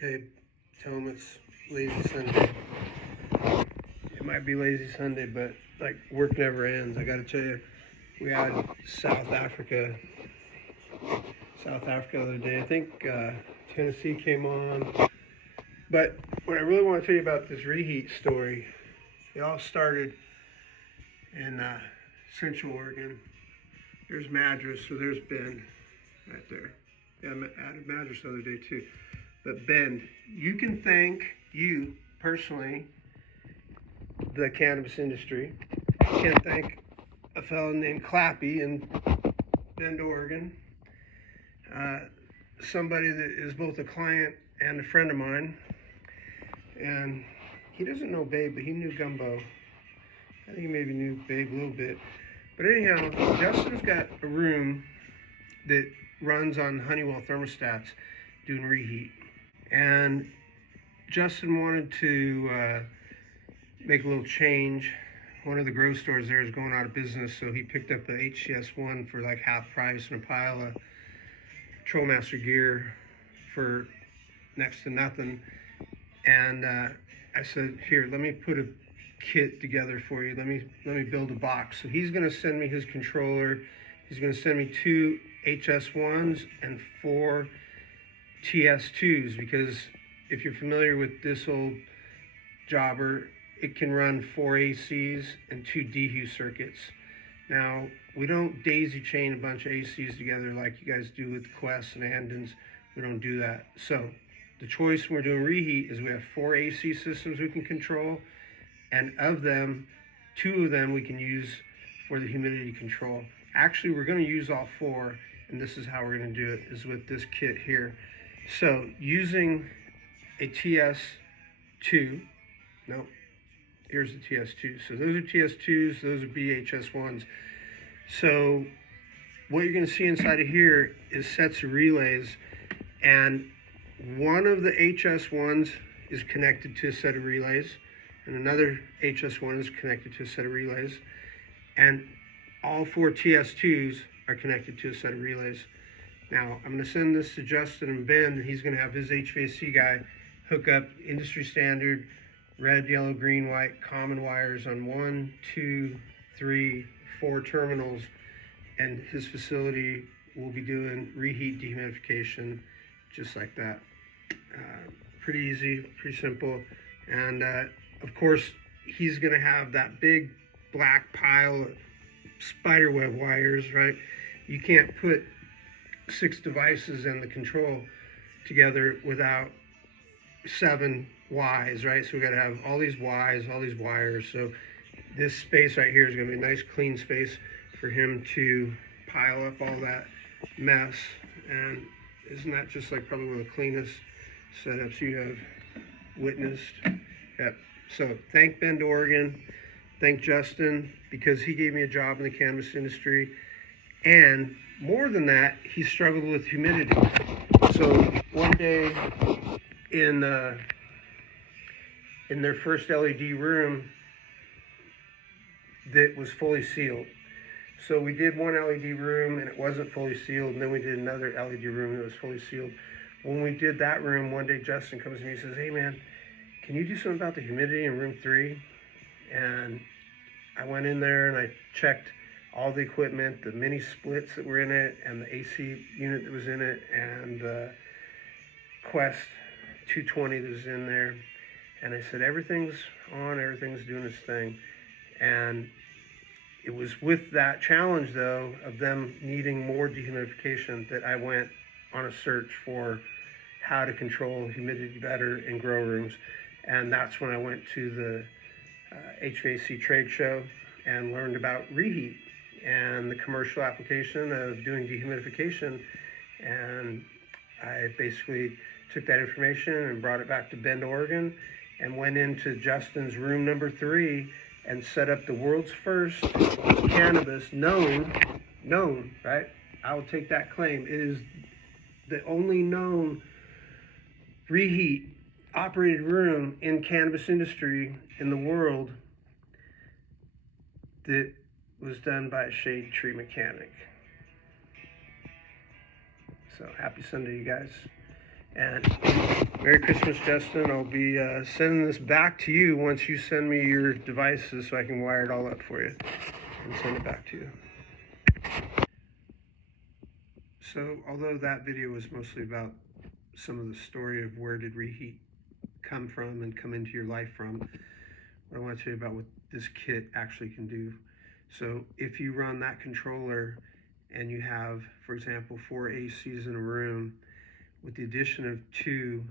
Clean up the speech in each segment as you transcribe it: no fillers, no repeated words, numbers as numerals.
Babe, tell him it's lazy Sunday. It might be lazy Sunday, but like work never ends. I gotta tell you, we had South Africa the other day. I think Tennessee came on. But what I really want to tell you about this reheat story, it all started in Central Oregon. There's Madras, so there's Bend right there. Yeah, I added Madras the other day too. But Bend, you can thank you personally the cannabis industry. You can thank a fellow named Clappy in Bend, Oregon. Somebody that is both a client and a friend of mine. And he doesn't know Babe, but he knew Gumbo. I think he maybe knew Babe a little bit. But anyhow, Justin's got a room that runs on Honeywell thermostats doing reheat. And Justin wanted to make a little change. One of the grow stores there is going out of business, so he picked up the HCS1 for like half price and a pile of Trollmaster gear for next to nothing. And I said, here, let me put a kit together for you. Let me build a box. So he's going to send me his controller. He's going to send me 2 HS1s and 4 TS2s, because if you're familiar with this old jobber, it can run 4 ACs and 2 DHU circuits. Now, we don't daisy chain a bunch of ACs together like you guys do with Quests and Andens. We don't do that. So the choice when we're doing reheat is we have 4 AC systems we can control, and of them, 2 of them we can use for the humidity control. Actually, we're going to use all 4, and this is how we're going to do it, is with this kit here. So using a TS2, no, here's the TS2. So those are TS2s, those are BHS1s. So what you're going to see inside of here is sets of relays, and one of the HS1s is connected to a set of relays, and another HS1 is connected to a set of relays, and all 4 TS2s are connected to a set of relays. Now, I'm going to send this to Justin and Ben, and he's going to have his HVAC guy hook up industry standard red, yellow, green, white common wires on 1, 2, 3, 4 terminals, and his facility will be doing reheat dehumidification just like that. Pretty easy, pretty simple. And of course, he's going to have that big black pile of spiderweb wires, right? You can't put 6 devices in the control together without 7 Ys, right? So we got to have all these Ys, all these wires. So this space right here is going to be a nice clean space for him to pile up all that mess. And isn't that just like probably one of the cleanest setups you have witnessed? Yep. So thank Bend, Oregon. Thank Justin, because he gave me a job in the cannabis industry. And more than that, he struggled with humidity. So one day in their first LED room that was fully sealed. So we did one LED room and it wasn't fully sealed, and then we did another LED room that was fully sealed. When we did that room, one day Justin comes to me and says, hey man, can you do something about the humidity in room 3? And I went in there and I checked all the equipment, the mini splits that were in it, and the AC unit that was in it, and the Quest 220 that was in there. And I said, everything's on, everything's doing its thing. And it was with that challenge, though, of them needing more dehumidification that I went on a search for how to control humidity better in grow rooms. And that's when I went to the HVAC trade show and learned about reheat and the commercial application of doing dehumidification. And I basically took that information and brought it back to Bend, Oregon, and went into Justin's room number 3 and set up the world's first cannabis known, right? I will take that claim. It is the only known reheat operated room in cannabis industry in the world that was done by a shade tree mechanic. So happy Sunday, you guys. And Merry Christmas, Justin. I'll be sending this back to you once you send me your devices so I can wire it all up for you and send it back to you. So, although that video was mostly about some of the story of where did reheat come from and come into your life from, I want to tell you about what this kit actually can do. So if you run that controller and you have, for example, 4 ACs in a room, with the addition of 2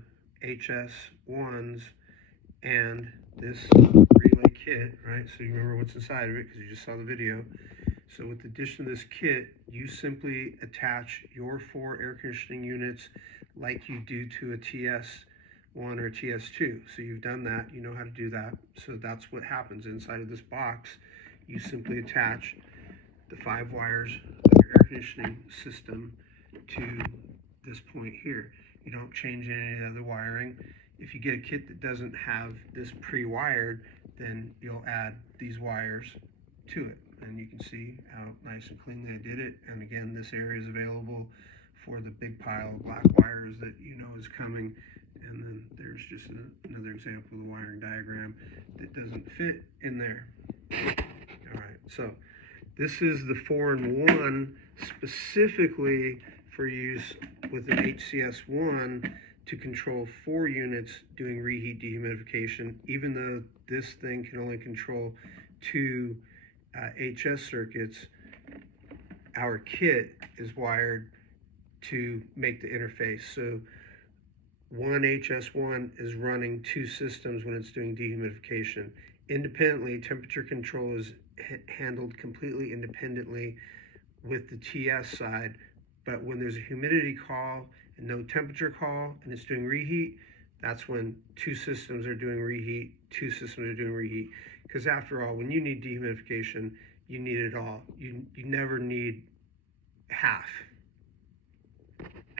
HS1s and this relay kit, right? So you remember what's inside of it because you just saw the video. So with the addition of this kit, you simply attach your 4 air conditioning units like you do to a TS1 or a TS2. So you've done that, you know how to do that. So that's what happens inside of this box. You simply attach the 5 wires of your air conditioning system to this point here. You don't change any other wiring. If you get a kit that doesn't have this pre-wired, then you'll add these wires to it. And you can see how nice and cleanly I did it. And again, this area is available for the big pile of black wires that you know is coming. And then there's just another example of the wiring diagram that doesn't fit in there. All right, so this is the 4-in-1 specifically for use with an HCS1 to control 4 units doing reheat dehumidification, even though this thing can only control 2 HS circuits. Our kit is wired to make the interface. So one HS1 is running 2 systems when it's doing dehumidification. Independently, temperature control is handled completely independently with the TS side, but when there's a humidity call and no temperature call and it's doing reheat, that's when 2 systems are doing reheat, 2 systems are doing reheat. Because after all, when you need dehumidification, you need it all. You never need half.